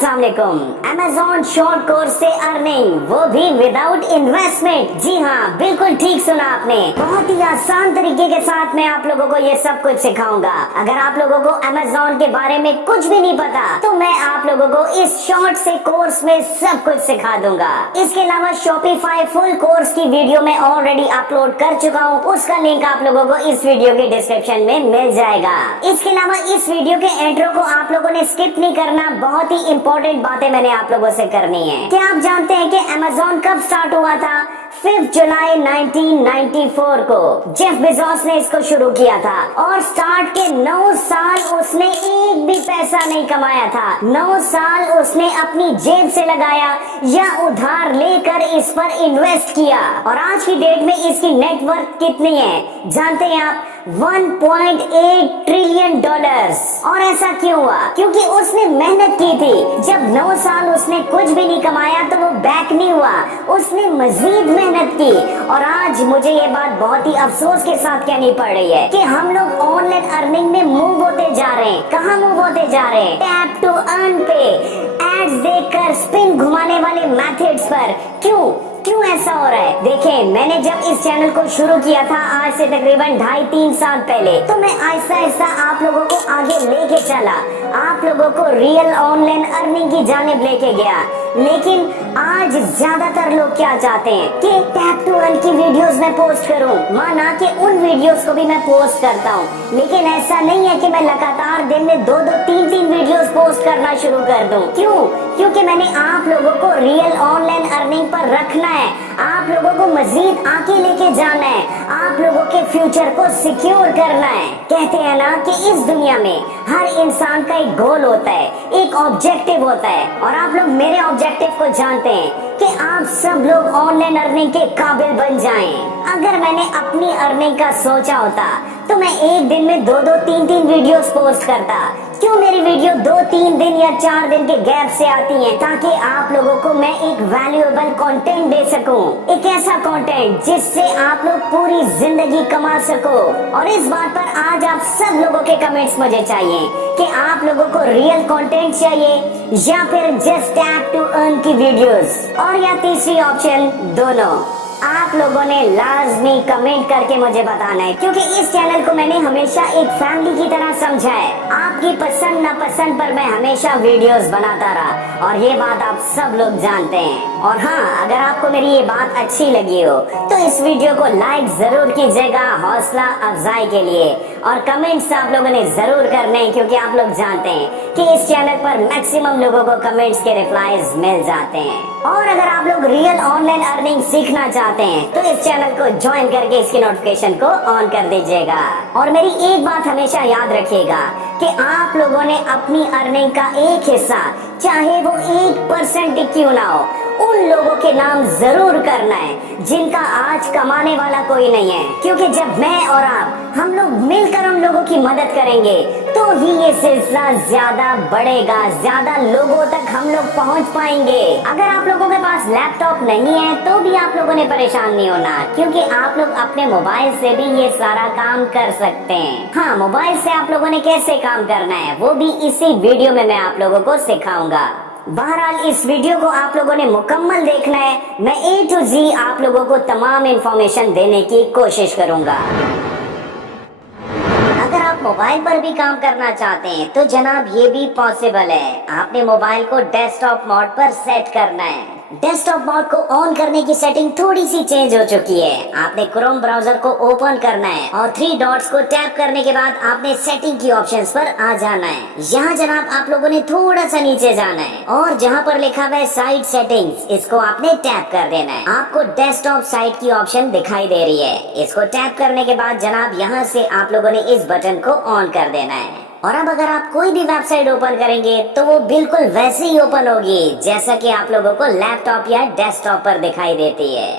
अस्सलाम वालेकुम। Amazon short course से अर्निंग, वो भी विदाउट इन्वेस्टमेंट। जी हाँ, बिल्कुल ठीक सुना आपने। बहुत ही आसान तरीके के साथ मैं आप लोगों को ये सब कुछ सिखाऊंगा। अगर आप लोगों को Amazon के बारे में कुछ भी नहीं पता तो मैं आप लोगों को इस शॉर्ट से कोर्स में सब कुछ सिखा दूंगा। इसके अलावा Shopify फुल कोर्स की वीडियो मैं ऑलरेडी अपलोड कर चुका हूँ, उसका लिंक आप लोगों को इस वीडियो के डिस्क्रिप्शन में मिल जाएगा। इसके अलावा इस वीडियो के इंट्रो को आप लोगों ने स्किप नहीं करना, बहुत ही इंपॉर्टेंट बातें मैंने आप लोगों से करनी है। क्या आप जानते हैं कि Amazon कब स्टार्ट हुआ था? 5 जुलाई 1994 को जेफ बेजोस ने इसको शुरू किया था और स्टार्ट के 9 साल उसने एक भी पैसा नहीं कमाया था। 9 साल उसने अपनी जेब से लगाया या उधार लेकर इस पर इन्वेस्ट किया और आज की डेट में इसकी नेटवर्थ कितनी है जानते हैं आप? 1.8 ट्रिलियन डॉलर्स। और ऐसा क्यों हुआ? क्योंकि उसने मेहनत की थी। जब 9 साल उसने कुछ भी नहीं कमाया तो वो बैक नहीं हुआ, उसने मजीद मेहनत की। और आज मुझे ये बात बहुत ही अफसोस के साथ कहनी पड़ रही है कि हम लोग ऑनलाइन अर्निंग में मूव होते जा रहे हैं। कहाँ मूव होते जा रहे हैं? टैप टू अर्न पे, एड्स देखकर, स्पिन घुमाने वाले मेथड्स पर। क्यों ऐसा हो रहा है? देखें, मैंने जब इस चैनल को शुरू किया था आज से तकरीबन 2.5-3 साल पहले, तो मैं आहिस्ता आहिस्ता आप लोगों को आगे लेके चला, आप लोगों को रियल ऑनलाइन अर्निंग की जानिब लेके गया। लेकिन आज ज्यादातर लोग क्या चाहते हैं कि टैप टू अर्न की वीडियोस मैं पोस्ट करूं, माना कि उन वीडियोस को भी मैं पोस्ट करता हूं, लेकिन ऐसा नहीं है कि मैं लगातार दिन में 2-2, 3-3 वीडियोस पोस्ट करना शुरू कर दूं। क्योंकि मैंने आप लोगों को रियल ऑनलाइन अर्निंग पर रखना है, आप लोगों को मजीद आगे लेके जाना है, आप लोगों के फ्यूचर को सिक्योर करना है। कहते हैं ना कि इस दुनिया में हर इंसान का एक गोल होता है, एक ऑब्जेक्टिव होता है, और आप लोग मेरे ऑब्जेक्टिव को जानते हैं कि आप सब लोग ऑनलाइन अर्निंग के काबिल बन जाएं। अगर मैंने अपनी अर्निंग का सोचा होता तो मैं एक दिन में 2-2, 3-3 वीडियोस पोस्ट करता। क्यों मेरी वीडियो 2-3 दिन या 4 दिन के गैप से आती हैं? ताकि आप लोगों को मैं एक वैल्यूएबल कंटेंट दे सकूं, एक ऐसा कंटेंट जिससे आप लोग पूरी जिंदगी कमा सको। और इस बात पर आज आप सब लोगों के कमेंट्स मुझे चाहिए कि आप लोगों को रियल कंटेंट चाहिए या फिर जस्ट टैप टू अर्न की वीडियोस, और या तीसरी ऑप्शन, दोनों। आप लोगों ने लाजमी कमेंट करके मुझे बताना है, क्योंकि इस चैनल को मैंने हमेशा एक फैमिली की तरह समझा है। आपकी पसंद नापसंद पर मैं हमेशा वीडियोस बनाता रहा और ये बात आप सब लोग जानते हैं। और हाँ, अगर आपको मेरी ये बात अच्छी लगी हो तो इस वीडियो को लाइक जरूर कीजिएगा हौसला अफजाई के लिए, और कमेंट्स आप लोगों ने जरूर करने हैं, क्योंकि आप लोग जानते हैं कि इस चैनल पर मैक्सिमम लोगों को कमेंट्स के रिप्लाईज मिल जाते हैं। और अगर आप लोग रियल ऑनलाइन अर्निंग सीखना चाहते हैं तो इस चैनल को ज्वाइन करके इसकी नोटिफिकेशन को ऑन कर दीजिएगा। और मेरी एक बात हमेशा याद रखिएगा कि आप लोगों ने अपनी अर्निंग का एक हिस्सा, चाहे वो 1% क्यों ना हो, उन लोगों के नाम जरूर करना है जिनका आज कमाने वाला कोई नहीं है। क्योंकि जब मैं और आप हम लोग मिलकर उन लोगों की मदद करेंगे तो ही ये सिलसिला ज्यादा बढ़ेगा, ज्यादा लोगों तक हम लोग पहुंच पाएंगे। अगर आप लोगों के पास लैपटॉप नहीं है तो भी आप लोगों ने परेशान नहीं होना, क्योंकि आप लोग अपने मोबाइल से भी ये सारा काम कर सकते हैं। हाँ, मोबाइल से आप लोगों ने कैसे काम करना है वो भी इसी वीडियो में मैं आप लोगों को सिखाऊंगा। बहरहाल इस वीडियो को आप लोगों ने मुकम्मल देखना है, मैं A to Z आप लोगों को तमाम इंफॉर्मेशन देने की कोशिश करूंगा। अगर आप मोबाइल पर भी काम करना चाहते हैं तो जनाब ये भी पॉसिबल है। आपने मोबाइल को डेस्कटॉप मोड पर सेट करना है। डेस्कटॉप मोड को ऑन करने की सेटिंग थोड़ी सी चेंज हो चुकी है। आपने क्रोम ब्राउजर को ओपन करना है और 3 डॉट्स को टैप करने के बाद आपने सेटिंग की ऑप्शंस पर आ जाना है। यहाँ जनाब आप लोगों ने थोड़ा सा नीचे जाना है और जहाँ पर लिखा हुआ है साइट सेटिंग्स, इसको आपने टैप कर देना है। आपको डेस्कटॉप साइट की ऑप्शन दिखाई दे रही है, इसको टैप करने के बाद जनाब यहाँ से आप लोगों ने इस बटन को ऑन कर देना है। और अब अगर आप कोई भी वेबसाइट ओपन करेंगे तो वो बिल्कुल वैसे ही ओपन होगी जैसा कि आप लोगों को लैपटॉप या डेस्कटॉप पर दिखाई देती है।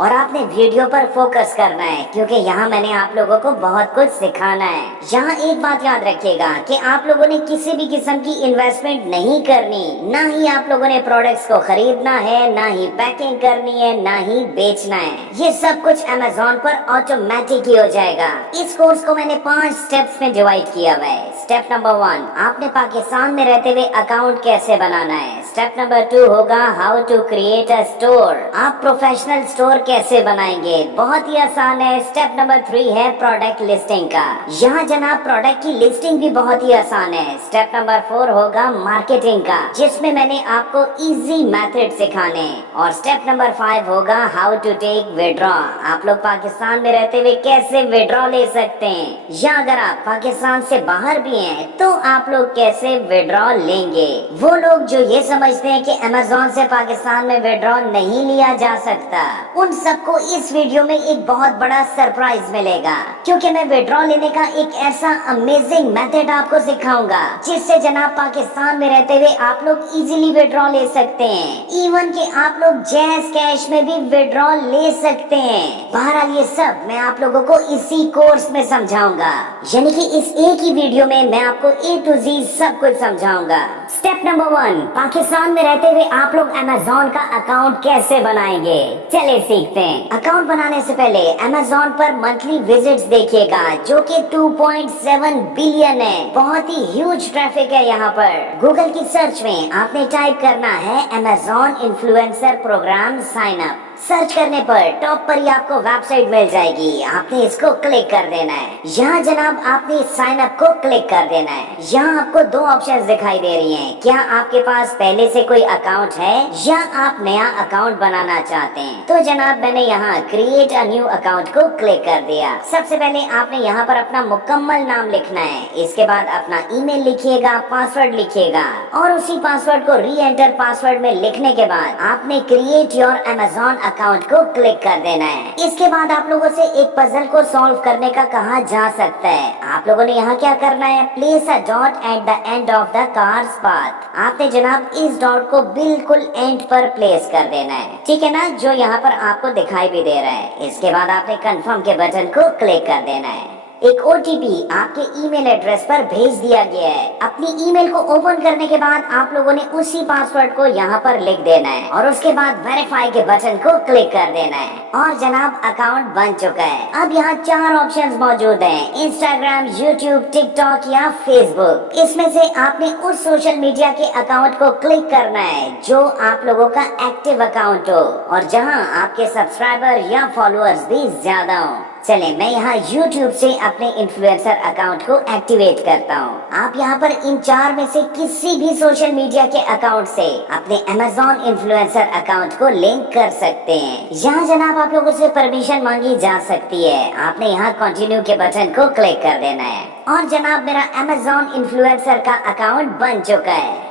और आपने वीडियो पर फोकस करना है, क्योंकि यहाँ मैंने आप लोगों को बहुत कुछ सिखाना है। यहाँ एक बात याद रखिएगा कि आप लोगों ने किसी भी किस्म की इन्वेस्टमेंट नहीं करनी, ना ही आप लोगों ने प्रोडक्ट्स को खरीदना है, ना ही पैकिंग करनी है, ना ही बेचना है। ये सब कुछ अमेज़न पर ऑटोमेटिक ही हो जाएगा। इस कोर्स को मैंने 5 स्टेप्स में डिवाइड किया हुआ है। स्टेप नंबर 1, आपने पाकिस्तान में रहते हुए अकाउंट कैसे बनाना है। स्टेप नंबर 2 होगा how to create a store, आप प्रोफेशनल स्टोर कैसे बनाएंगे, बहुत ही आसान है। स्टेप नंबर 3 है प्रोडक्ट लिस्टिंग का, यहाँ जनाब प्रोडक्ट की लिस्टिंग भी बहुत ही आसान है। स्टेप नंबर 4 होगा मार्केटिंग का, जिसमें मैंने आपको इजी मेथड सिखाने। और स्टेप नंबर 5 होगा हाउ टू टेक विड्रॉ, आप लोग पाकिस्तान में रहते हुए कैसे विड्रॉ ले सकते हैं, या अगर आप पाकिस्तान से बाहर भी हैं तो आप लोग कैसे विड्रॉ लेंगे। वो लोग जो ये समझते हैं कि अमेज़न से पाकिस्तान में विड्रॉ नहीं लिया जा सकता, उन सबको इस वीडियो में एक बहुत बड़ा सरप्राइज मिलेगा, क्योंकि मैं विड्रॉ लेने का एक ऐसा अमेजिंग मेथड आपको सिखाऊंगा जिससे जनाब पाकिस्तान में रहते हुए आप लोग इजीली विड्रॉ ले सकते हैं। इवन कि आप लोग जैज़ कैश में भी विड्रॉ ले सकते हैं। बहरहाल ये सब मैं आप लोगों को इसी कोर्स में समझाऊंगा, यानी कि इस एक ही वीडियो में मैं आपको A to Z सब कुछ समझाऊंगा। स्टेप नंबर 1, पाकिस्तान में रहते हुए आप लोग अमेज़न का अकाउंट कैसे बनाएंगे, चले सीखते हैं। अकाउंट बनाने से पहले अमेज़न पर मंथली विजिट्स देखिएगा, जो कि 2.7 बिलियन है। बहुत ही ह्यूज ट्रैफिक है यहाँ पर। गूगल की सर्च में आपने टाइप करना है Amazon influencer program sign up. Search करने पर टॉप पर ही आपको वेबसाइट मिल जाएगी, आपने इसको क्लिक कर देना है। यहाँ जनाब आपने साइन अप को क्लिक कर देना है। यहाँ आपको 2 ऑप्शंस दिखाई दे रही हैं। क्या आपके पास पहले से कोई अकाउंट है या आप नया अकाउंट बनाना चाहते हैं। तो जनाब मैंने यहाँ क्रिएट अ न्यू अकाउंट को क्लिक कर दिया। सबसे पहले आपने यहाँ पर अपना मुकम्मल नाम लिखना है, इसके बाद अपना ईमेल लिखिएगा, पासवर्ड लिखिएगा और उसी पासवर्ड को री एंटर पासवर्ड में लिखने के बाद आपने क्रिएट योर अमेज़न अकाउंट को क्लिक कर देना है। इसके बाद आप लोगों से एक पजल को सॉल्व करने का कहा जा सकता है। आप लोगों ने यहाँ क्या करना है, place a dot at the end of the cars path. आपने जनाब इस डॉट को बिल्कुल एंड पर प्लेस कर देना है, ठीक है ना, जो यहाँ पर आपको दिखाई भी दे रहा है। इसके बाद आपने कंफर्म के बटन को क्लिक कर देना है। एक OTP आपके ईमेल एड्रेस पर भेज दिया गया है। अपनी ईमेल को ओपन करने के बाद आप लोगों ने उसी पासवर्ड को यहाँ पर लिख देना है और उसके बाद वेरीफाई के बटन को क्लिक कर देना है और जनाब अकाउंट बन चुका है। अब यहाँ 4 ऑप्शंस मौजूद हैं, इंस्टाग्राम, यूट्यूब, टिकटॉक या फेसबुक। इसमें से आपने उस सोशल मीडिया के अकाउंट को क्लिक करना है जो आप लोगों का एक्टिव अकाउंट हो और जहाँ आपके सब्सक्राइबर या फॉलोअर्स भी ज्यादा हो। चले मैं यहाँ YouTube से अपने इन्फ्लुएंसर अकाउंट को एक्टिवेट करता हूँ। आप यहाँ पर इन 4 में से किसी भी सोशल मीडिया के अकाउंट से अपने अमेज़न इन्फ्लुएंसर अकाउंट को लिंक कर सकते हैं। यहाँ जनाब आप लोगों से परमिशन मांगी जा सकती है। आपने यहाँ कंटिन्यू के बटन को क्लिक कर देना है और जनाब मेरा अमेज़न इन्फ्लुएंसर का अकाउंट बन चुका है।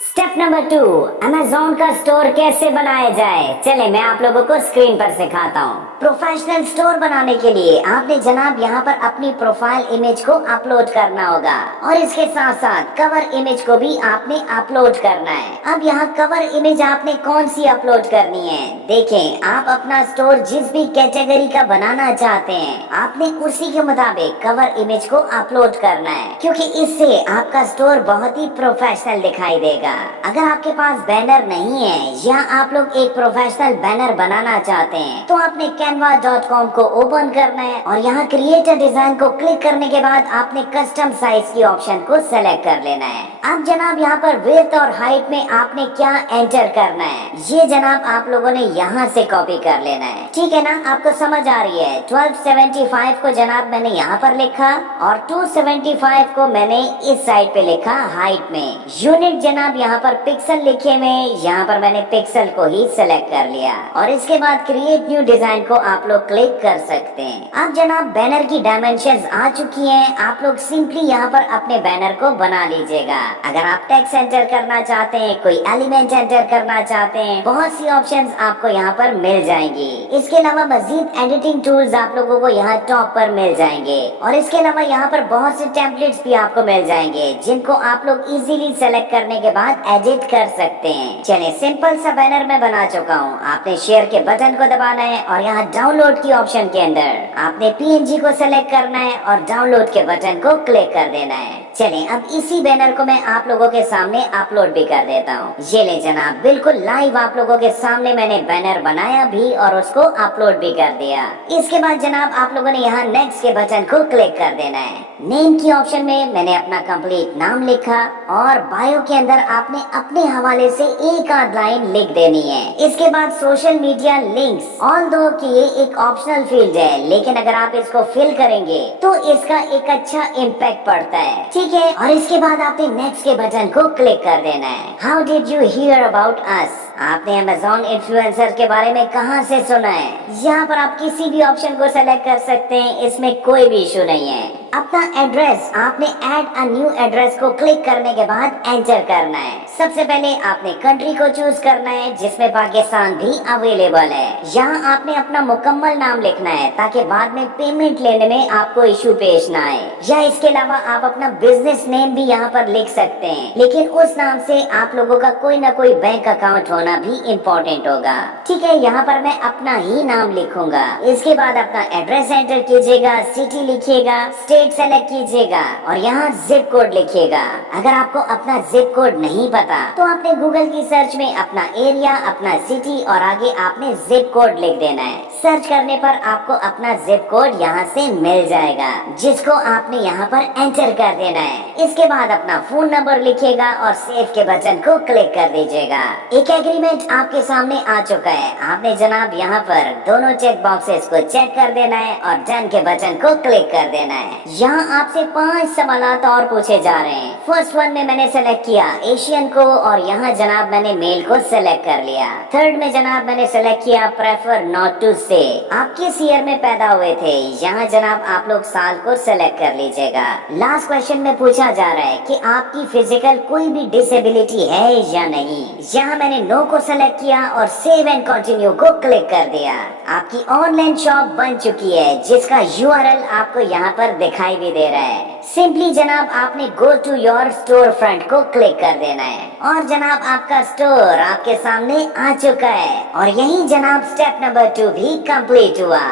स्टेप नंबर 2, अमेज़न का स्टोर कैसे बनाया जाए, चले मैं आप लोगों को स्क्रीन पर सिखाता हूँ। प्रोफेशनल स्टोर बनाने के लिए आपने जनाब यहाँ पर अपनी प्रोफाइल इमेज को अपलोड करना होगा और इसके साथ साथ कवर इमेज को भी आपने अपलोड करना है। अब यहाँ कवर इमेज आपने कौन सी अपलोड करनी है, देखें आप अपना स्टोर जिस भी कैटेगरी का बनाना चाहते हैं आपने उसी के मुताबिक कवर इमेज को अपलोड करना है, क्योंकि इससे आपका स्टोर बहुत ही प्रोफेशनल दिखाई देगा। अगर आपके पास बैनर नहीं है या आप लोग एक प्रोफेशनल बैनर बनाना चाहते हैं तो आपने canva.com को ओपन करना है और यहाँ क्रिएट अ डिजाइन को क्लिक करने के बाद आपने कस्टम साइज की ऑप्शन को सेलेक्ट कर लेना है। अब जनाब यहाँ पर विड्थ और हाइट में आपने क्या एंटर करना है, ये जनाब आप लोगों ने यहाँ से कॉपी कर लेना है, ठीक है ना, आपको समझ आ रही है। 1275 को जनाब मैंने यहाँ पर लिखा और 275 को मैंने इस साइड पे लिखा हाइट में। यूनिट जनाब यहाँ पर पिक्सल लिखे में, यहाँ पर मैंने पिक्सल को ही सिलेक्ट कर लिया और इसके बाद क्रिएट न्यू डिजाइन को आप लोग क्लिक कर सकते हैं। अब जनाब बैनर की डायमेंशंस आ चुकी हैं, आप लोग सिंपली यहाँ पर अपने बैनर को बना लीजिएगा। अगर आप टेक्स्ट एंटर करना चाहते हैं, कोई एलिमेंट एंटर करना चाहते हैं, बहुत सी ऑप्शंस आपको यहाँ पर मिल जाएंगी। इसके अलावा मजीद एडिटिंग टूल्स आप लोगों को यहाँ टॉप पर मिल जाएंगे और इसके अलावा यहाँ पर बहुत से टेम्पलेट्स भी आपको मिल जाएंगे जिनको आप लोग इजीली सेलेक्ट करने के बाद एडिट कर सकते हैं। चलिए सिंपल सा बैनर मैं बना चुका हूँ। आपने शेयर के बटन को दबाना है और यहाँ डाउनलोड की ऑप्शन के अंदर आपने PNG को सेलेक्ट करना है और डाउनलोड के बटन को क्लिक कर देना है। चलिए अब इसी बैनर को मैं आप लोगों के सामने अपलोड भी कर देता हूँ। ये ले जनाब, बिल्कुल लाइव आप लोगों के सामने मैंने बैनर बनाया भी और उसको अपलोड भी कर दिया। इसके बाद जनाब आप लोगों ने यहाँ नेक्स्ट के बटन को क्लिक कर देना है। नेम की ऑप्शन में मैंने अपना कंप्लीट नाम लिखा और बायो के अंदर आपने अपने हवाले से एक आध लाइन लिख देनी है। इसके बाद सोशल मीडिया लिंक्स, ऑल्दो कि ये एक ऑप्शनल फील्ड है, लेकिन अगर आप इसको फिल करेंगे तो इसका एक अच्छा इम्पैक्ट पड़ता है, ठीक है। और इसके बाद आपने नेक्स्ट के बटन को क्लिक कर देना है। How did you here about us? आपने अमेज़न इन्फ्लुएंसर के बारे में कहाँ से सुना है? यहाँ पर आप किसी भी ऑप्शन को सेलेक्ट कर सकते हैं, इसमें कोई भी इशू नहीं है। अपना एड्रेस आपने ऐड अ न्यू एड्रेस को क्लिक करने के बाद एंटर करना है। सबसे पहले आपने कंट्री को चूज करना है जिसमें पाकिस्तान भी अवेलेबल है। यहाँ आपने अपना मुकम्मल नाम लिखना है ताकि बाद में पेमेंट लेने में आपको इशू पेश ना आए। या इसके अलावा आप अपना बिजनेस नेम भी यहाँ पर लिख सकते हैं, लेकिन उस नाम से आप लोगों का कोई ना कोई बैंक अकाउंट होना भी इम्पोर्टेंट होगा, ठीक है। यहाँ पर मैं अपना ही नाम लिखूंगा। इसके बाद अपना एड्रेस एंटर कीजिएगा, सिटी लिखिएगा, स्टेट सेलेक्ट कीजिएगा और यहाँ जिप कोड लिखिएगा। अगर आपको अपना जिप कोड नहीं पता तो आपने गूगल की सर्च में अपना एरिया, अपना सिटी और आगे आपने जिप कोड लिख देना है। सर्च करने पर आपको अपना जिप कोड यहाँ से मिल जाएगा, जिसको आपने यहाँ पर एंटर कर देना है। इसके बाद अपना फोन नंबर लिखिएगा और सेव के बटन को क्लिक कर दीजिएगा। एक एग्रीमेंट आपके सामने आ चुका है। आपने जनाब यहाँ पर दोनों चेक बॉक्सेस को चेक कर देना है और डन के बटन को क्लिक कर देना है। यहाँ आपसे 5 सवालात और पूछे जा रहे हैं। फर्स्ट वन में मैंने सेलेक्ट किया एशियन को और यहाँ जनाब मैंने मेल को सेलेक्ट कर लिया। थर्ड में जनाब मैंने सेलेक्ट किया प्रेफर नॉट टू से, आप किस ईयर में पैदा हुए थे। यहाँ जनाब आप लोग साल को सेलेक्ट कर लीजिएगा। लास्ट क्वेश्चन में पूछा जा रहा है कि आपकी फिजिकल कोई भी डिसेबिलिटी है या नहीं। यहाँ मैंने नो को सेलेक्ट किया और सेव एंड कंटिन्यू को क्लिक कर दिया। आपकी ऑनलाइन शॉप बन चुकी है जिसका URL आपको यहाँ पर दिखाई भी दे रहा है। सिंपली जनाब आपने go to your store front को क्लिक कर देना है और जनाब आपका स्टोर आपके सामने आ चुका है और यही जनाब स्टेप नंबर 2 भी कंप्लीट हुआ।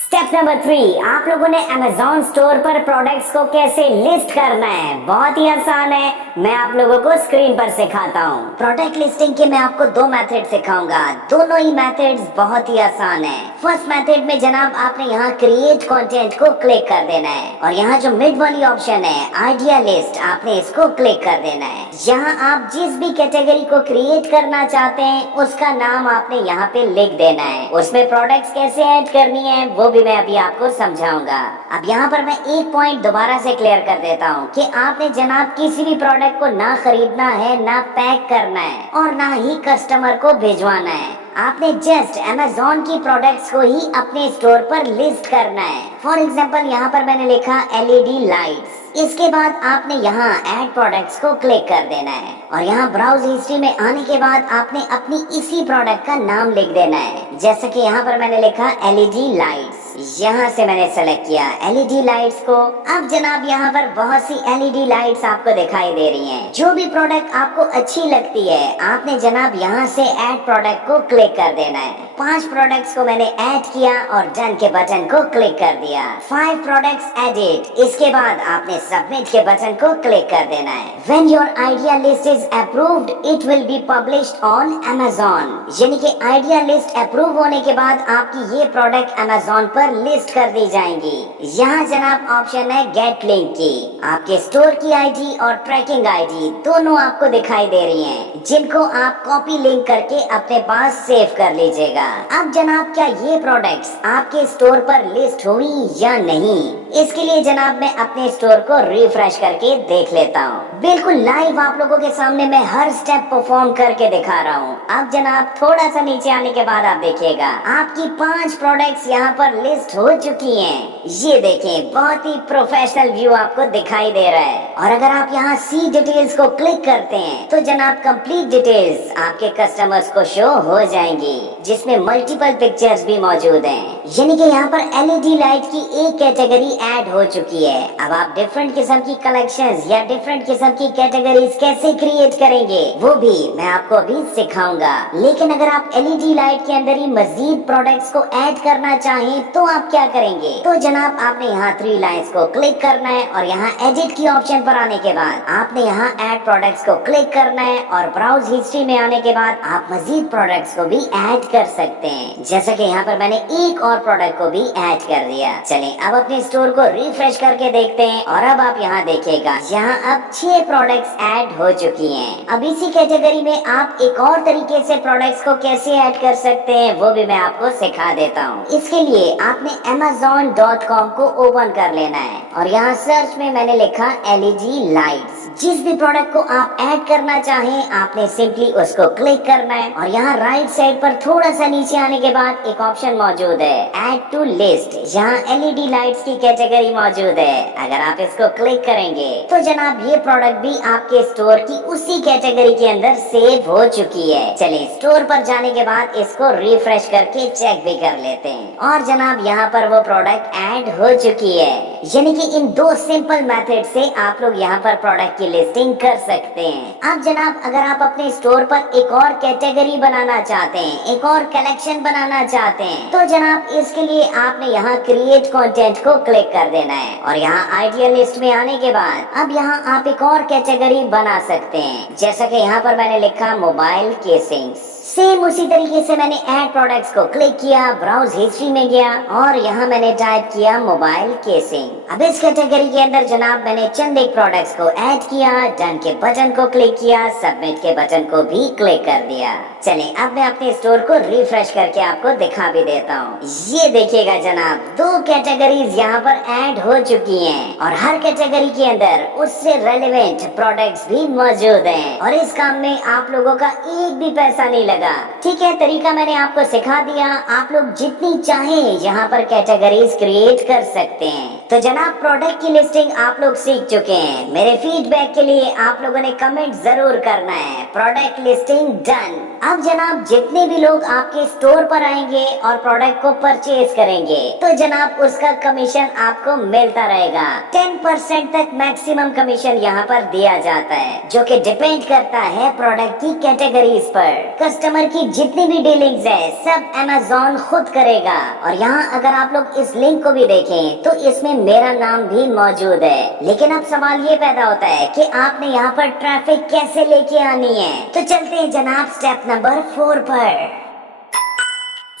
स्टेप नंबर 3, आप लोगों ने अमेज़न स्टोर पर प्रोडक्ट्स को कैसे लिस्ट करना है। बहुत ही आसान है, मैं आप लोगों को स्क्रीन पर सिखाता हूँ। प्रोडक्ट लिस्टिंग के मैं आपको 2 मेथड सिखाऊंगा, दोनों ही मेथड्स बहुत ही आसान है। फर्स्ट मेथड में जनाब आपने यहाँ क्रिएट कंटेंट को क्लिक कर देना है और यहाँ जो मिड वाली ऑप्शन है आइडिया लिस्ट, आपने इसको क्लिक कर देना है। यहाँ आप जिस भी कैटेगरी को क्रिएट करना चाहते हैं उसका नाम आपने यहाँ पे लिख देना है। उसमें प्रोडक्ट्स कैसे ऐड करनी है वो भी मैं अभी आपको समझाऊंगा। अब यहाँ पर मैं एक पॉइंट दोबारा से क्लियर कर देता हूँ कि आपने जनाब किसी भी प्रोडक्ट को ना खरीदना है, ना पैक करना है और ना ही कस्टमर को भिजवाना है। आपने जस्ट अमेज़न की प्रोडक्ट्स को ही अपने स्टोर पर लिस्ट करना है। फॉर एग्जांपल यहाँ पर मैंने लिखा LED लाइट्स। इसके बाद आपने यहाँ ऐड प्रोडक्ट्स को क्लिक कर देना है और यहाँ ब्राउज हिस्ट्री में आने के बाद आपने अपनी इसी प्रोडक्ट का नाम लिख देना है। जैसे कि यहाँ पर मैंने लिखा LED लाइट्स, यहाँ से मैंने सेलेक्ट किया LED लाइट्स को। अब जनाब यहाँ पर बहुत सी LED लाइट्स आपको दिखाई दे रही हैं। जो भी प्रोडक्ट आपको अच्छी लगती है आपने जनाब यहाँ से ऐड प्रोडक्ट को क्लिक कर देना है। 5 प्रोडक्ट्स को मैंने ऐड किया और डन के बटन को क्लिक कर दिया। 5 प्रोडक्ट्स एडेड। इसके बाद आपने सबमिट के बटन को क्लिक कर देना है। When your idea list is approved, it will be published on Amazon। यानी कि आइडिया लिस्ट अप्रूव होने के बाद आपकी ये प्रोडक्ट अमेज़न पर लिस्ट कर दी जाएंगी। यहाँ जनाब ऑप्शन है गेट लिंक की। आपके स्टोर की ID और ट्रैकिंग ID दोनों आपको दिखाई दे रही हैं, जिनको आप कॉपी लिंक करके अपने पास सेव कर लीजिएगा। अब जनाब क्या ये प्रोडक्ट्स आपके स्टोर पर लिस्ट हुई या नहीं, इसके लिए जनाब मैं अपने स्टोर को रिफ्रेश करके देख लेता हूँ। बिल्कुल लाइव आप लोगों के सामने मैं हर स्टेप परफॉर्म करके दिखा रहा हूँ। अब जनाब थोड़ा सा नीचे आने के बाद आप देखिएगा आपकी 5 प्रोडक्ट्स यहाँ पर लिस्ट लिस्ट हो चुकी हैं। ये देखें, बहुत ही प्रोफेशनल व्यू आपको दिखाई दे रहा है। और अगर आप यहाँ सी डिटेल्स को क्लिक करते हैं तो जनाब कंप्लीट डिटेल्स आपके कस्टमर्स को शो हो जाएंगी, जिसमें मल्टीपल पिक्चर्स भी मौजूद हैं। यानी कि यहाँ पर एलईडी लाइट की एक कैटेगरी ऐड हो चुकी है। अब आप डिफरेंट किस्म की कलेक्शंस या डिफरेंट किस्म की कैटेगरीज कैसे क्रिएट करेंगे वो भी मैं आपको अभी सिखाऊंगा। लेकिन अगर आप एलईडी लाइट के अंदर ही मजीद प्रोडक्ट्स को ऐड करना चाहें तो आप क्या करेंगे? तो जनाब आपने यहाँ 3 लाइंस को क्लिक करना है और यहाँ एडिट की ऑप्शन पर आने के बाद आपने यहाँ ऐड प्रोडक्ट्स को क्लिक करना है और ब्राउज हिस्ट्री में आने के बाद आप मजीद प्रोडक्ट्स को भी ऐड कर सकते हैं। जैसा कि यहाँ पर मैंने एक और प्रोडक्ट को भी ऐड कर दिया। चलें अब अपने स्टोर को रिफ्रेश करके देखते हैं और अब आप यहाँ देखिएगा, यहाँ अब 6 प्रोडक्ट्स ऐड हो चुकी हैं। अब इसी कैटेगरी में आप एक और तरीके से प्रोडक्ट्स को कैसे ऐड कर सकते हैं वो भी मैं आपको सिखा देता हूँ। इसके लिए आपने amazon.com को ओपन कर लेना है और यहाँ सर्च में मैंने लिखा एलईडी लाइट्स। जिस भी प्रोडक्ट को आप ऐड करना चाहें आपने सिंपली उसको क्लिक करना है और यहाँ राइट साइड पर थोड़ा सा नीचे आने के बाद एक ऑप्शन मौजूद है ऐड टू लिस्ट। यहाँ एलईडी लाइट्स की कैटेगरी मौजूद है। अगर आप इसको क्लिक करेंगे तो जनाब ये प्रोडक्ट भी आपके स्टोर की उसी कैटेगरी के अंदर सेव हो चुकी है। चलिए स्टोर पर जाने के बाद इसको रिफ्रेश करके चेक भी कर लेते हैं और जनाब यहाँ पर वो प्रोडक्ट ऐड हो चुकी है। यानी कि इन 2 सिंपल मेथड से आप लोग यहाँ पर प्रोडक्ट की लिस्टिंग कर सकते हैं। अब जनाब अगर आप अपने स्टोर पर एक और कैटेगरी बनाना चाहते हैं, एक और कलेक्शन बनाना चाहते हैं तो जनाब इसके लिए आपने यहाँ क्रिएट कंटेंट को क्लिक कर देना है और यहाँ आइडियल लिस्ट में आने के बाद अब यहाँ आप एक और कैटेगरी बना सकते हैं। जैसा कि यहाँ पर मैंने लिखा मोबाइल केसिंग्स। सेम उसी तरीके से मैंने ऐड प्रोडक्ट्स को क्लिक किया, ब्राउज हिस्ट्री में गया और यहाँ मैंने टाइप किया मोबाइल केसिंग। अब इस कैटेगरी के अंदर जनाब मैंने चंद एक प्रोडक्ट्स को ऐड किया, डन के बटन को क्लिक किया, सबमिट के बटन को भी क्लिक कर दिया। चलें अब मैं अपने स्टोर को रिफ्रेश करके आपको दिखा भी देता हूँ। ये देखिएगा जनाब 2 कैटेगरीज यहाँ पर ऐड हो चुकी हैं और हर कैटेगरी के अंदर उससे रेलेवेंट प्रोडक्ट्स भी मौजूद हैं और इस काम में आप लोगों का एक भी पैसा नहीं लगा। ठीक है, तरीका मैंने आपको सिखा दिया। आप लोग जितनी चाहें यहाँ पर कैटेगरीज क्रिएट कर सकते हैं। तो जनाब प्रोडक्ट की लिस्टिंग आप लोग सीख चुके हैं। मेरे फीडबैक के लिए आप लोगों ने कमेंट जरूर करना है प्रोडक्ट लिस्टिंग डन। अब जनाब जितने भी लोग आपके स्टोर पर आएंगे और प्रोडक्ट को परचेज करेंगे तो जनाब उसका कमीशन आपको मिलता रहेगा। 10% तक मैक्सिमम कमीशन यहाँ पर दिया जाता है, जो कि डिपेंड करता है प्रोडक्ट की कैटेगरीज पर। कस्टमर की जितनी भी डीलिंग्स है सब अमेज़न खुद करेगा। और यहाँ अगर आप लोग इस लिंक को भी देखें तो इसमें मेरा नाम भी मौजूद है। लेकिन अब सवाल ये पैदा होता है कि आपने यहाँ पर ट्रैफिक कैसे लेके आनी है। तो चलते हैं जनाब स्टेप नंबर 4 पर।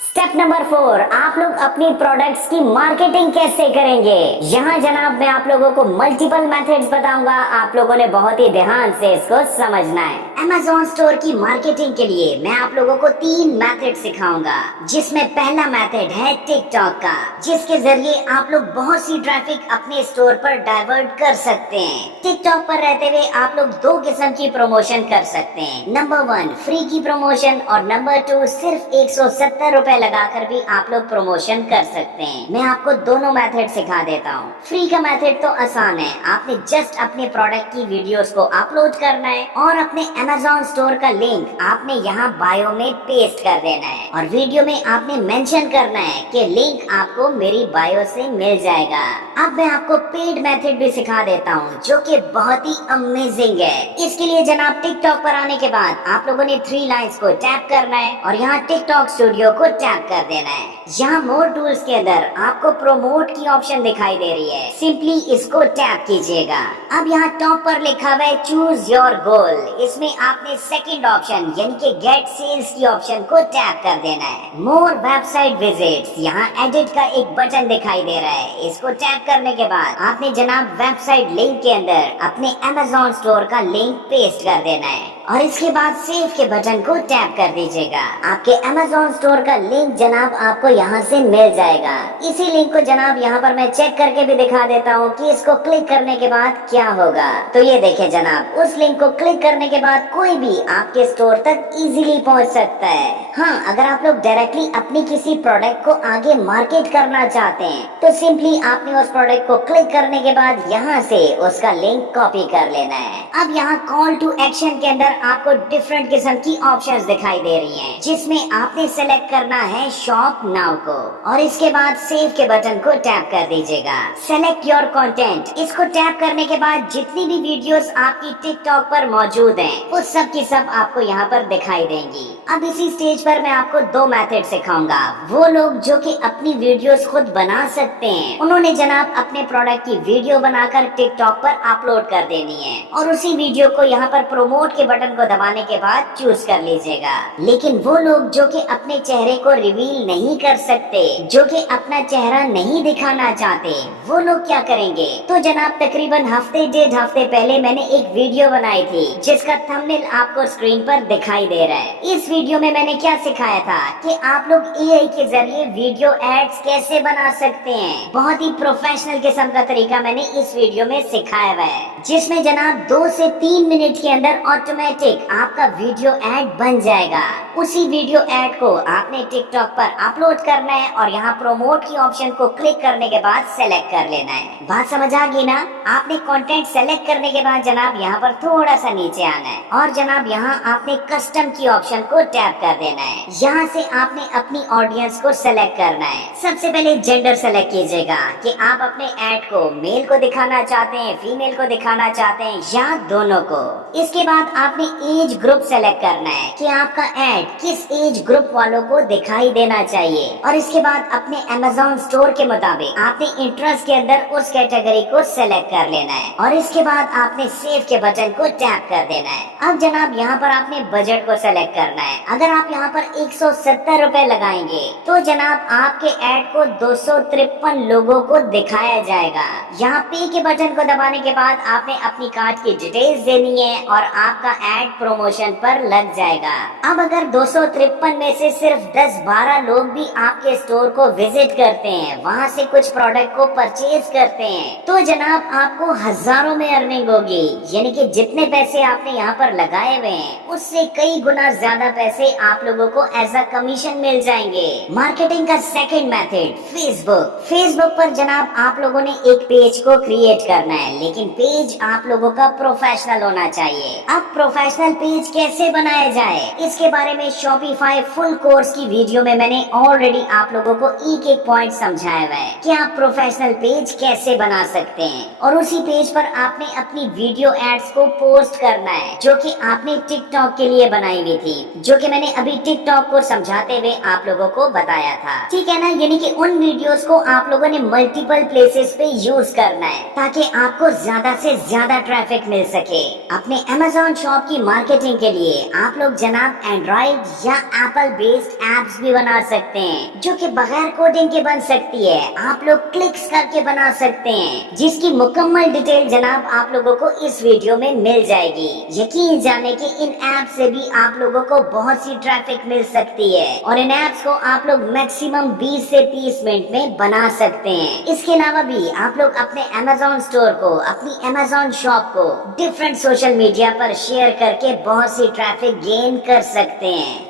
स्टेप नंबर 4, आप लोग अपनी प्रोडक्ट्स की मार्केटिंग कैसे करेंगे। यहाँ जनाब मैं आप लोगों को मल्टीपल मेथड्स बताऊंगा, आप लोगों ने बहुत ही ध्यान से इसको समझना है। अमेज़न स्टोर की मार्केटिंग के लिए मैं आप लोगों को 3 मेथड सिखाऊंगा, जिसमें पहला मेथड है टिकटॉक का, जिसके जरिए आप लोग बहुत सी ट्रैफिक अपने स्टोर पर डाइवर्ट कर सकते हैं। टिकटॉक पर रहते हुए आप लोग 2 किस्म की प्रमोशन कर सकते हैं। नंबर 1 फ्री की प्रमोशन और नंबर 2 सिर्फ 170 रुपए लगाकर भी आप लोग प्रमोशन कर सकते हैं। मैं आपको दोनों मेथड सिखा देता हूँ। फ्री का मेथड तो आसान है, आपने जस्ट अपने प्रोडक्ट की वीडियोस को अपलोड करना है और अपने अमेज़न स्टोर का लिंक आपने यहाँ बायो में पेस्ट कर देना है और वीडियो में आपने मेंशन करना है कि लिंक आपको मेरी बायो से मिल जाएगा। अब मैं आपको पेड मेथड भी सिखा देता हूँ, जो कि बहुत ही अमेजिंग है। इसके लिए जनाब टिकटॉक पर आने के बाद आप लोगों ने 3 लाइंस को टैप करना है और यहाँ टिकटॉक स्टूडियो को टैप कर देना है। यहाँ मोर टूल्स के अंदर आपको प्रोमोट की ऑप्शन दिखाई दे रही है, सिंपली इसको टैप कीजिएगा। अब यहाँ टॉप पर लिखा हुआ है चूज योर गोल, इसमें आपने सेकंड ऑप्शन यानी कि गेट सेल्स की ऑप्शन को टैप कर देना है। मोर वेबसाइट विजिट्स, यहाँ एडिट का एक बटन दिखाई दे रहा है, इसको टैप करने के बाद आपने जनाब वेबसाइट लिंक के अंदर अपने अमेज़न स्टोर का लिंक पेस्ट कर देना है और इसके बाद सेव के बटन को टैप कर दीजिएगा। आपके अमेज़न स्टोर का लिंक जनाब आपको यहाँ से मिल जाएगा। इसी लिंक को जनाब यहाँ पर मैं चेक करके भी दिखा देता हूँ कि इसको क्लिक करने के बाद क्या होगा। तो ये देखें जनाब, उस लिंक को क्लिक करने के बाद कोई भी आपके स्टोर तक इजीली पहुंच सकता है। हाँ, अगर आप लोग डायरेक्टली अपनी किसी प्रोडक्ट को आगे मार्केट करना चाहते हैं तो सिंपली आपने उस प्रोडक्ट को क्लिक करने के बाद यहाँ से उसका लिंक कॉपी कर लेना है। अब यहाँ कॉल टू एक्शन के अंदर आपको डिफरेंट किस्म की ऑप्शंस दिखाई दे रही हैं, जिसमें आपने सेलेक्ट करना है शॉप नाउ को और इसके बाद सेव के बटन को टैप कर दीजिएगा। सेलेक्ट योर कंटेंट, इसको टैप करने के बाद जितनी भी वीडियोस आपकी टिकटॉक पर मौजूद हैं, वो सब की सब आपको यहाँ पर दिखाई देंगी। अब इसी स्टेज पर मैं आपको दो मेथड सिखाऊंगा। वो लोग जो कि अपनी वीडियोस खुद बना सकते हैं, उन्होंने जनाब अपने प्रोडक्ट की वीडियो बनाकर टिकटॉक पर अपलोड कर देनी है और उसी वीडियो को यहाँ पर प्रोमोट के बटन को दबाने के बाद चूज कर लीजिएगा। लेकिन वो लोग जो कि अपने चेहरे को रिवील नहीं कर सकते, जो कि अपना चेहरा नहीं दिखाना चाहते, वो लोग क्या करेंगे? तो जनाब तकरीबन हफ्ते डेढ़ हफ्ते पहले मैंने एक वीडियो बनाई थी जिसका थंबनेल आपको स्क्रीन पर दिखाई दे रहा है। इस वीडियो में मैंने क्या सिखाया था कि आप लोग एआई के जरिए वीडियो एड्स कैसे बना सकते हैं। बहुत ही प्रोफेशनल किस्म का तरीका मैंने इस वीडियो में सिखाया हुआ है, जिसमें जनाब 2 से 3 मिनट के अंदर ऑटोमेटिक आपका वीडियो एड बन जाएगा। उसी वीडियो एड को आपने टिकटॉक पर अपलोड करना है और यहाँ प्रोमोट की ऑप्शन को क्लिक करने के बाद सेलेक्ट कर लेना है। बात समझ आ गई ना? आपने कंटेंट सेलेक्ट करने के बाद जनाब यहाँ पर थोड़ा सा नीचे आना है और जनाब यहाँ आपने कस्टम की ऑप्शन को टैप कर देना है। यहाँ से आपने अपनी ऑडियंस को सेलेक्ट करना है। सबसे पहले जेंडर सेलेक्ट कीजिएगा कि आप अपने एड को मेल को दिखाना चाहते हैं, फीमेल को दिखाना चाहते हैं या दोनों को। इसके बाद आपने एज ग्रुप सेलेक्ट करना है कि आपका एड किस एज ग्रुप वालों को दिखाई देना चाहिए और इसके बाद अपने Amazon स्टोर के मुताबिक आपने इंटरेस्ट के अंदर उस कैटेगरी को सेलेक्ट कर लेना है और इसके बाद आपने सेव के बटन को टैप कर देना है। अब जनाब यहाँ पर आपने बजट को सेलेक्ट करना है। अगर आप यहाँ पर 170 रुपए लगाएंगे तो जनाब आपके एड को 253 लोगों को दिखाया जाएगा। यहाँ पे के बटन को दबाने के बाद आपने अपनी कार्ड की डिटेल्स देनी है और आपका एड प्रमोशन पर लग जाएगा। अब अगर 253 में से सिर्फ 10-12 लोग भी आपके स्टोर को विजिट करते हैं, वहाँ से कुछ प्रोडक्ट को परचेज करते हैं, तो जनाब आपको हजारों में अर्निंग होगी। यानी कि जितने पैसे आपने यहाँ पर लगाए हुए हैं उससे कई गुना ज्यादा पैसे आप लोगों को एज अ कमीशन मिल जाएंगे। मार्केटिंग का सेकंड मेथड फेसबुक पर जनाब आप लोगों ने एक पेज को क्रिएट करना है, लेकिन पेज आप लोगों का प्रोफेशनल होना चाहिए। अब प्रोफेशनल पेज कैसे बनाया जाए, इसके बारे में शॉपिफाई फुल कोर्स की वीडियो में मैंने ऑलरेडी आप लोगों को एक एक पॉइंट समझाया हुआ है कि आप प्रोफेशनल पेज कैसे बना सकते हैं और उसी पेज पर आपने अपनी वीडियो एड्स को पोस्ट करना है जो कि आपने टिकटॉक के लिए बनाई हुई थी, जो कि मैंने अभी टिकटॉक को समझाते हुए आप लोगों को बताया था। ठीक है ना? यानी कि उन वीडियोस को आप लोगों ने मल्टीपल प्लेसेस पे यूज करना है ताकि आपको ज्यादा से ज्यादा ट्रैफिक मिल सके। अपने Amazon शॉप की मार्केटिंग के लिए आप लोग जनाब एंड्रॉइड या एप्पल बेस्ड एप्स भी बना सकते हैं जो कि बगैर कोडिंग के बन सकती है। आप लोग क्लिक्स करके बना सकते हैं, जिसकी मुकम्मल डिटेल जनाब आप लोगों को इस वीडियो में मिल जाएगी। यकीन जाने कि इन ऐप से भी आप लोगों को बहुत सी ट्रैफिक मिल सकती है और इन ऐप्स को आप लोग मैक्सिमम 20 से 30 मिनट में बना सकते हैं। इसके अलावा भी आप लोग अपने Amazon स्टोर को, अपनी Amazon शॉप को डिफरेंट सोशल मीडिया पर शेयर करके बहुत सी ट्रैफिक गेन कर सकते हैं।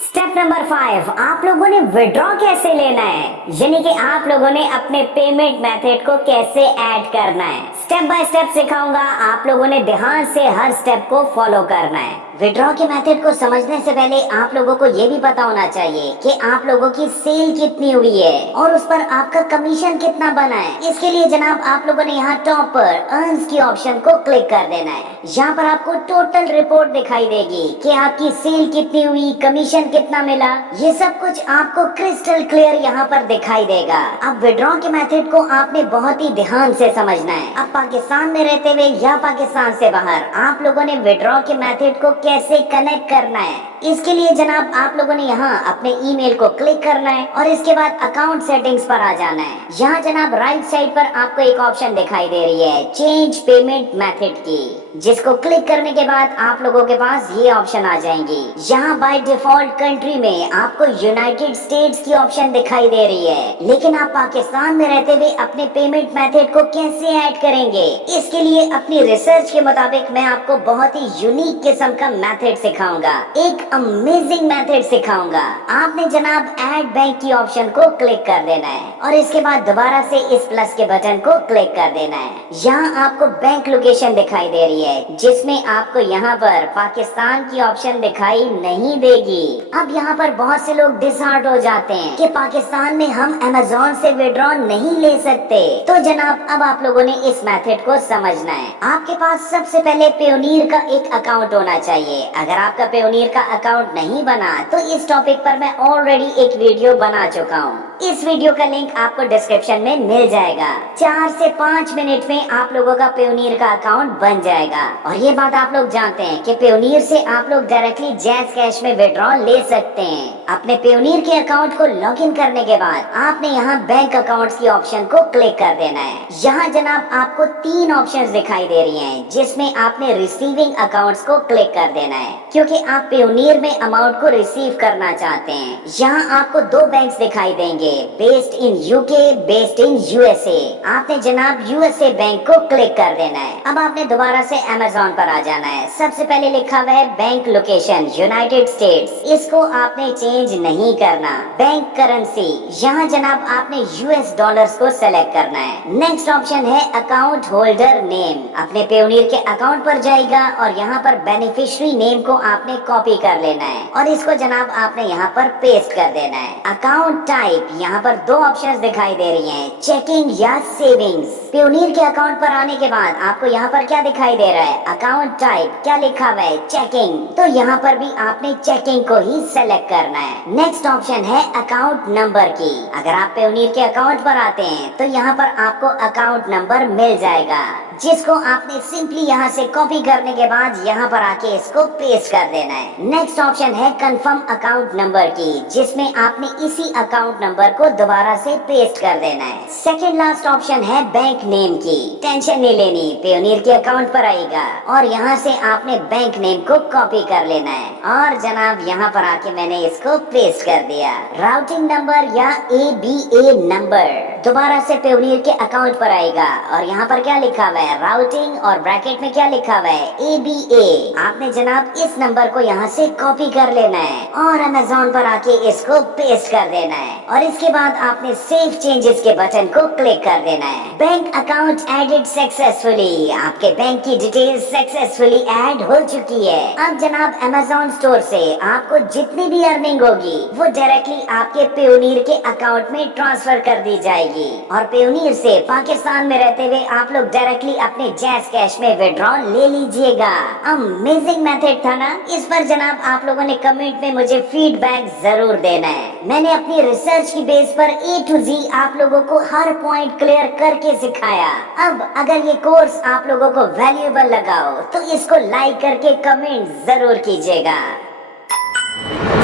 स्टेप नंबर 5, आप लोगों ने विड्रॉ कैसे लेना है, यानी कि आप लोगों ने अपने पेमेंट मेथड को कैसे ऐड करना है। स्टेप बाय स्टेप सिखाऊंगा, आप लोगों ने ध्यान से हर स्टेप को फॉलो करना है। विड्रॉ के मेथड को समझने से पहले आप लोगों को ये भी पता होना चाहिए कि आप लोगों की सेल कितनी हुई है और उस पर आपका कमीशन कितना बना है। इसके लिए जनाब आप लोगों ने यहाँ टॉप पर अर्न्स की ऑप्शन को क्लिक कर देना है। यहाँ पर आपको टोटल रिपोर्ट दिखाई देगी कि आपकी सेल कितनी हुई, कमीशन कितना मिला, ये सब कुछ आपको क्रिस्टल क्लियर यहाँ पर दिखाई देगा। अब विड्रॉ के मेथड को आपने बहुत ही ध्यान से समझना है। अब पाकिस्तान में रहते हुए या पाकिस्तान से बाहर आप लोगों ने विड्रॉ के मेथड को कैसे कनेक्ट करना है, इसके लिए जनाब आप लोगों ने यहाँ अपने ईमेल को क्लिक करना है और इसके बाद अकाउंट सेटिंग्स पर आ जाना है। यहाँ जनाब राइट साइड पर आपको एक ऑप्शन दिखाई दे रही है चेंज पेमेंट मेथड की। जिसको क्लिक करने के बाद आप लोगों के पास ये ऑप्शन आ जाएंगी। यहाँ बाय डिफॉल्ट कंट्री में आपको यूनाइटेड स्टेट्स की ऑप्शन दिखाई दे रही है, लेकिन आप पाकिस्तान में रहते हुए अपने पेमेंट मेथड को कैसे ऐड करेंगे, इसके लिए अपनी रिसर्च के मुताबिक मैं आपको बहुत ही यूनिक किस्म का मेथड सिखाऊंगा, एक अमेजिंग मेथड सिखाऊंगा। आपने जनाब ऐड बैंक की ऑप्शन को क्लिक कर देना है और इसके बाद दोबारा से इस प्लस के बटन को क्लिक कर देना है। यहाँ आपको बैंक लोकेशन दिखाई दे रही है, जिसमें आपको यहाँ पर पाकिस्तान की ऑप्शन दिखाई नहीं देगी। अब यहाँ पर बहुत से लोग डिसहार्ट हो जाते हैं कि पाकिस्तान में हम अमेज़न से विड्रॉ नहीं ले सकते। तो जनाब अब आप लोगों ने इस मेथड को समझना है। आपके पास सबसे पहले पेयोनियर का एक अकाउंट होना चाहिए। अगर आपका पेयोनियर का अकाउंट नहीं बना तो इस टॉपिक पर मैं ऑलरेडी एक वीडियो बना चुका हूँ। इस वीडियो का लिंक आपको डिस्क्रिप्शन में मिल जाएगा। 4 से 5 मिनट में आप लोगों का पेयोनियर का अकाउंट बन जाएगा। और ये बात आप लोग जानते हैं कि पेयोनियर से आप लोग डायरेक्टली जैज़ कैश में विड्रॉ ले सकते हैं। अपने पेयोनियर के अकाउंट को लॉगिन करने के बाद आपने यहाँ बैंक अकाउंट्स की ऑप्शन को क्लिक कर देना है। यहाँ जनाब आपको 3 ऑप्शंस दिखाई दे रही हैं, जिसमें आपने रिसीविंग अकाउंट्स को क्लिक कर देना है, क्योंकि आप पेयोनियर में अमाउंट को रिसीव करना चाहते हैं। यहाँ आपको 2 बैंक्स दिखाई देंगे, based in UK, based in USA. आपने जनाब यूएसए बैंक को क्लिक कर देना है। अब आपने दोबारा से अमेज़न पर आ जाना है। सबसे पहले लिखा हुआ है बैंक लोकेशन यूनाइटेड स्टेट्स, इसको आपने चेंज नहीं करना। बैंक करेंसी, यहाँ जनाब आपने यूएस डॉलर्स को सेलेक्ट करना है। नेक्स्ट ऑप्शन है अकाउंट होल्डर नेम, अपने पेयोनियर के अकाउंट पर जाएगा और यहाँ पर बेनिफिशियरी नेम को आपने कॉपी कर लेना है और इसको जनाब आपने यहाँ पर पेस्ट कर देना है। अकाउंट टाइप, यहाँ पर 2 ऑप्शंस दिखाई दे रही हैं, चेकिंग या सेविंग्स। पेयोनियर के अकाउंट पर आने के बाद आपको यहाँ पर क्या दिखाई दे रहा है, अकाउंट टाइप, क्या लिखा हुआ है, चेकिंग। तो यहाँ पर भी आपने चेकिंग को ही सेलेक्ट करना है। नेक्स्ट ऑप्शन है अकाउंट नंबर की। अगर आप पेयोनियर के अकाउंट पर आते हैं तो यहाँ पर आपको अकाउंट नंबर मिल जाएगा, जिसको आपने सिंपली यहाँ से कॉपी करने के बाद यहाँ पर आके इसको पेस्ट कर देना है। नेक्स्ट ऑप्शन है कंफर्म अकाउंट नंबर की, जिसमें आपने इसी अकाउंट नंबर को दोबारा से पेस्ट कर देना है। सेकंड लास्ट ऑप्शन है बैंक नेम की। टेंशन नहीं लेनी, पेयोनियर के अकाउंट पर आएगा और यहाँ से आपने बैंक नेम को कॉपी कर लेना है और जनाब यहाँ पर आके मैंने इसको पेस्ट कर दिया। राउटिंग नंबर या ABA नंबर दोबारा से पेयोनियर के अकाउंट पर आएगा और यहाँ पर क्या लिखा हुआ है, राउटिंग, और ब्रैकेट में क्या लिखा हुआ है, ABA। आपने जनाब इस नंबर को यहाँ से कॉपी कर लेना है और अमेज़न पर आके इसको पेस्ट कर देना है और इसके बाद आपने सेव चेंजेस के बटन को क्लिक कर देना है। बैंक अकाउंट एडेड सक्सेसफुली, आपके बैंक की डिटेल्स सक्सेसफुली ऐड हो चुकी है। अब जनाब अमेज़न स्टोर से आपको जितनी भी अर्निंग होगी वो डायरेक्टली आपके पेयोनियर के अकाउंट में ट्रांसफर कर दी जाएगी और पेयोनियर से पाकिस्तान में रहते हुए आप लोग डायरेक्टली अपने जैज़ कैश में विड्रॉ ले लीजिएगा। अमेजिंग मेथड था ना। इस पर जनाब आप लोगों ने कमेंट में मुझे फीडबैक जरूर देना है। मैंने अपनी रिसर्च की बेस पर A to Z आप लोगों को हर पॉइंट क्लियर करके सिखाया। अब अगर ये कोर्स आप लोगों को वैल्यूएबल लगा हो तो इसको लाइक करके कमेंट जरूर कीजिएगा।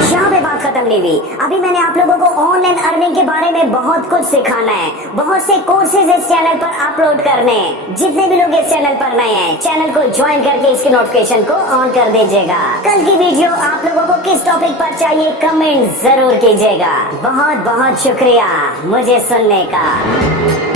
यहाँ पे बात खत्म नहीं हुई। अभी मैंने आप लोगों को ऑनलाइन अर्निंग के बारे में बहुत कुछ सिखाना है। बहुत से कोर्सेज इस चैनल पर अपलोड करने हैं। जितने भी लोग इस चैनल पर नए हैं, चैनल को ज्वाइन करके इसकी नोटिफिकेशन को ऑन कर दीजिएगा। कल की वीडियो आप लोगों को किस टॉपिक पर चाहिए कमेंट जरूर कीजिएगा। बहुत बहुत शुक्रिया मुझे सुनने का।